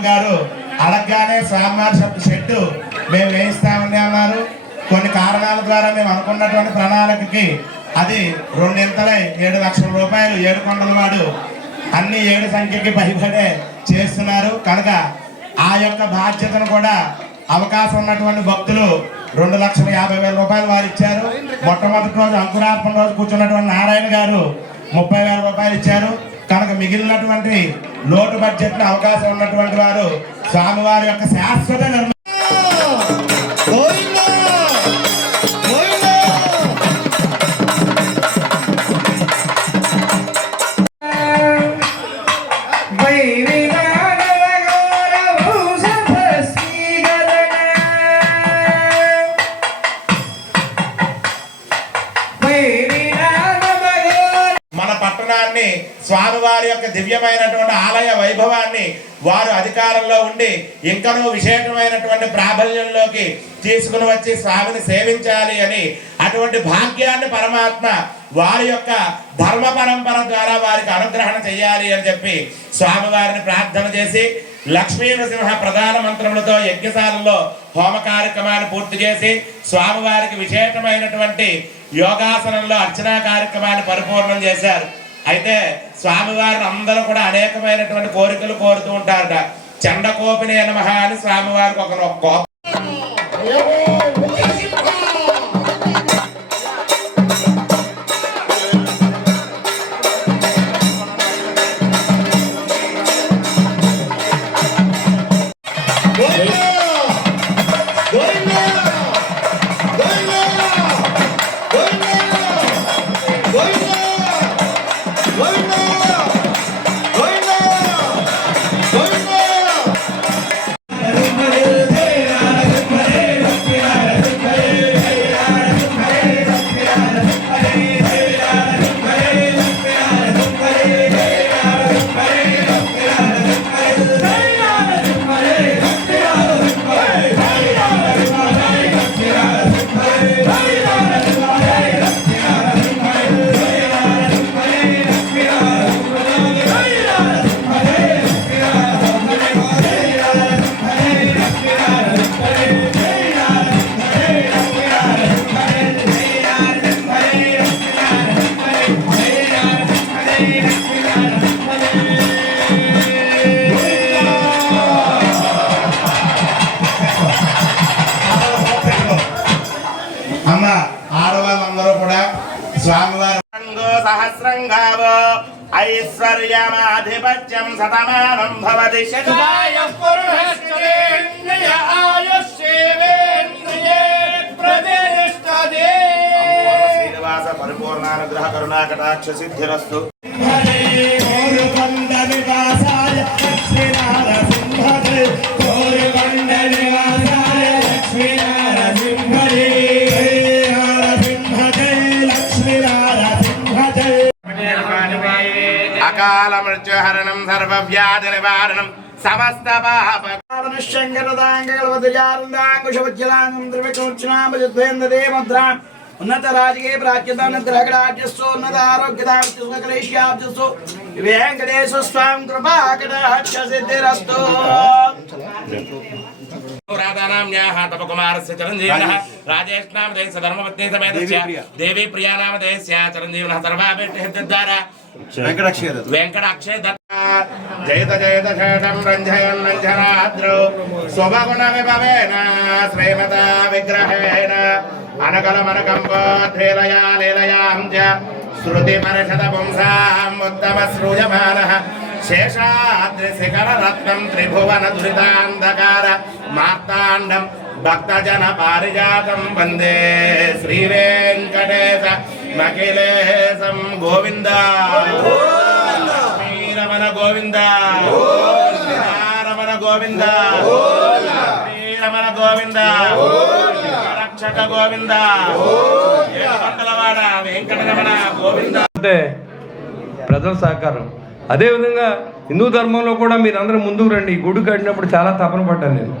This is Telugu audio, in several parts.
స్వామి గారు అడగగానే స్వామివారి షెడ్డు మేము వేయిస్తామని అన్నారు. కొన్ని కారణాల ద్వారా మేము అనుకున్నటువంటి ప్రణాళికకి అది 2 ఇంతలై 7 లక్షల రూపాయలు ఏడుకొండలవాడు అన్ని 7 సంఖ్యకి పైబడే చేస్తున్నారు. కనుక ఆ యొక్క బాధ్యతను కూడా అవకాశం ఉన్నటువంటి భక్తులు 2,50,000 రూపాయలు వారు ఇచ్చారు. మొట్టమొదటి రోజు అంకురార్పణ రోజు కూర్చున్నటువంటి నారాయణ గారు 30,000 రూపాయలు ఇచ్చారు. కనుక మిగిలినటువంటి లోటు బడ్జెట్ అవకాశం ఉన్నటువంటి వారు స్వామివారి యొక్క శాశ్వత నిర్మాణం స్వామివారి యొక్క దివ్యమైనటువంటి ఆలయ వైభవాన్ని వారు అధికారంలో ఉండి ఇంకనూ విశేషమైనటువంటి ప్రాబల్యంలోకి తీసుకుని వచ్చి స్వామిని సేవించాలి అని అటువంటి భాగ్యాన్ని పరమాత్మ వారి యొక్క ధర్మ పరంపర ద్వారా వారికి అనుగ్రహణ చేయాలి అని చెప్పి స్వామివారిని ప్రార్థన చేసి లక్ష్మీ నరసింహ ప్రధాన మంత్రములతో యజ్ఞశాలలో హోమ కార్యక్రమాన్ని పూర్తి చేసి స్వామివారికి విశేషమైనటువంటి యోగాసనంలో అర్చనా కార్యక్రమాన్ని పరిపూర్ణం చేశారు. అయితే స్వామివారిని అందరూ కూడా అనేకమైనటువంటి కోరికలు కోరుతూ ఉంటారట. చండకోపినే నమః అని స్వామివారికి ఒక కోపం. ఆడవాళ్ళందరూ కూడా స్వామివారు సహస్రంగావో ఐశ్వర్యమాధిపత్యం శతమానం భవతి శ్రీనివాస పరిపూర్ణానుగ్రహ కరుణాకటాక్ష సిద్ధిరస్తు. అకాల మృత్యుహరణం సర్వవ్యాధి నివారణం సమస్త ఉన్నత రాజకీయ ప్రాచ్యతోన్నత ఆరోగ్యదాస్సు వెంకటేశ్వర స్వామి కృపాకటాక్ష సిద్ధిరస్తు. राधानाम्याः तपकुमारस्य चिरञ्जीविनः राजेशनामधेयस्य धर्मपत्नी समेतस्य देवी प्रियानामधेयस्य चिरञ्जीविनः सर्वाभिष्टिद्वारा वेङ्कटाक्षय दत्ता जयत जयत शेषं रञ्जयन् रञ्जनाद्रौ स्वभगुणविभवेन श्रीमता विग्रहेण अनकलमनकम्पोद्धेलया लीलयां च श्रुतिपरिषदपुंसाम् उत्तमश्रूयमानः शेषाद्रिशिखररत्नं त्रिभुवन दुरितान्धकार मार्ताण्डं भक्तजन पारिजातं वन्दे श्रीवेङ्कटेश मखिलेशं गोविन्द श्रीरमण गोविन्द रमण गोविन्द श्रीरमण गोविन्द रक्षक गोविन्द మంగళవాడ వెంకటరమణ గోవింద. అంటే ప్రజల సహకారం. అదేవిధంగా హిందూ ధర్మంలో కూడా మీరందరూ ముందుకు రండి. ఈ గుడి కట్టినప్పుడు చాలా తపన పడ్డాను నేను.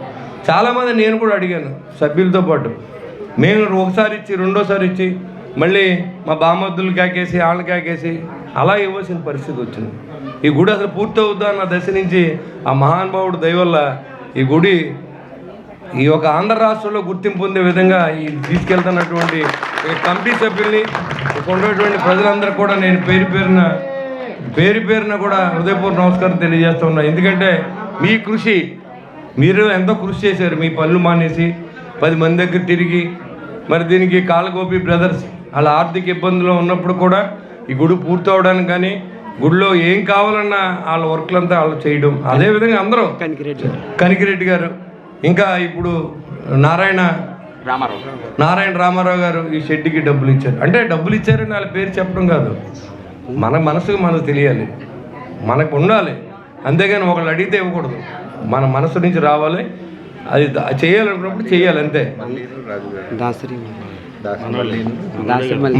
చాలామంది నేను కూడా అడిగాను సభ్యులతో పాటు. మేము ఒకసారి ఇచ్చి రెండోసారి ఇచ్చి మళ్ళీ మా బామద్దులు కాకేసి వాళ్ళని కాకేసి అలా ఇవ్వాల్సిన పరిస్థితి వచ్చింది. ఈ గుడి అసలు పూర్తవుద్దా అన్న దశ నుంచి ఆ మహానుభావుడు దయ వల్ల ఈ గుడి ఈ యొక్క ఆంధ్ర రాష్ట్రంలో గుర్తింపు పొందే విధంగా ఈ తీసుకెళ్తున్నటువంటి ఈ కమిటీ సభ్యుల్ని ఇక్కడ ఉన్నటువంటి ప్రజలందరూ కూడా నేను పేరు పేరున కూడా హృదయపూర్వక నమస్కారం తెలియజేస్తూ ఉన్నా. ఎందుకంటే మీ కృషి, మీరు ఎంతో కృషి చేశారు. మీ పనులు మానేసి 10 మంది దగ్గర తిరిగి మరి దీనికి కాలగోపి బ్రదర్స్ వాళ్ళ ఆర్థిక ఇబ్బందులు ఉన్నప్పుడు కూడా ఈ గుడి పూర్తవడానికి కానీ గుడిలో ఏం కావాలన్నా వాళ్ళ వర్క్లంతా వాళ్ళు చేయడం. అదేవిధంగా అందరూ కనికిరెడ్డి గారు, ఇంకా ఇప్పుడు నారాయణ రామారావు గారు ఈ షెడ్కి డబ్బులు ఇచ్చారు. అంటే డబ్బులు ఇచ్చారని వాళ్ళ పేరు చెప్పడం కాదు, మన మనసుకు మనకు తెలియాలి, మనకు ఉండాలి. అంతేగాని ఒకళ్ళు అడిగితే ఇవ్వకూడదు, మన మనసు నుంచి రావాలి. అది చేయాలనుకున్నప్పుడు చేయాలి అంతే.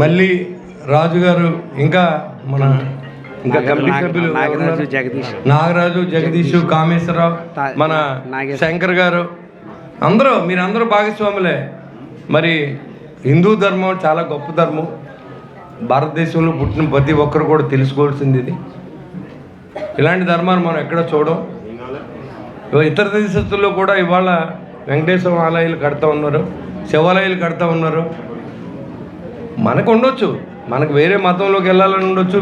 మళ్ళీ రాజు గారు, ఇంకా మన కమిటీ సభ్యులు నాగరాజు, జగదీష్, కామేశ్వరరావు, మన శంకర్ గారు, మీరందరూ భాగస్వాములే. మరి హిందూ ధర్మం చాలా గొప్ప ధర్మం. భారతదేశంలో పుట్టిన ప్రతి ఒక్కరు కూడా తెలుసుకోవాల్సింది ఇది. ఇలాంటి ధర్మాన్ని మనం ఎక్కడ చూడం. ఇతర దేశస్తుల్లో కూడా ఇవాళ వెంకటేశ్వర ఆలయాలు కడతా ఉన్నారు, శివాలయాలు కడతా ఉన్నారు. మనకు ఉండొచ్చు, మనకు వేరే మతంలోకి వెళ్ళాలని ఉండొచ్చు.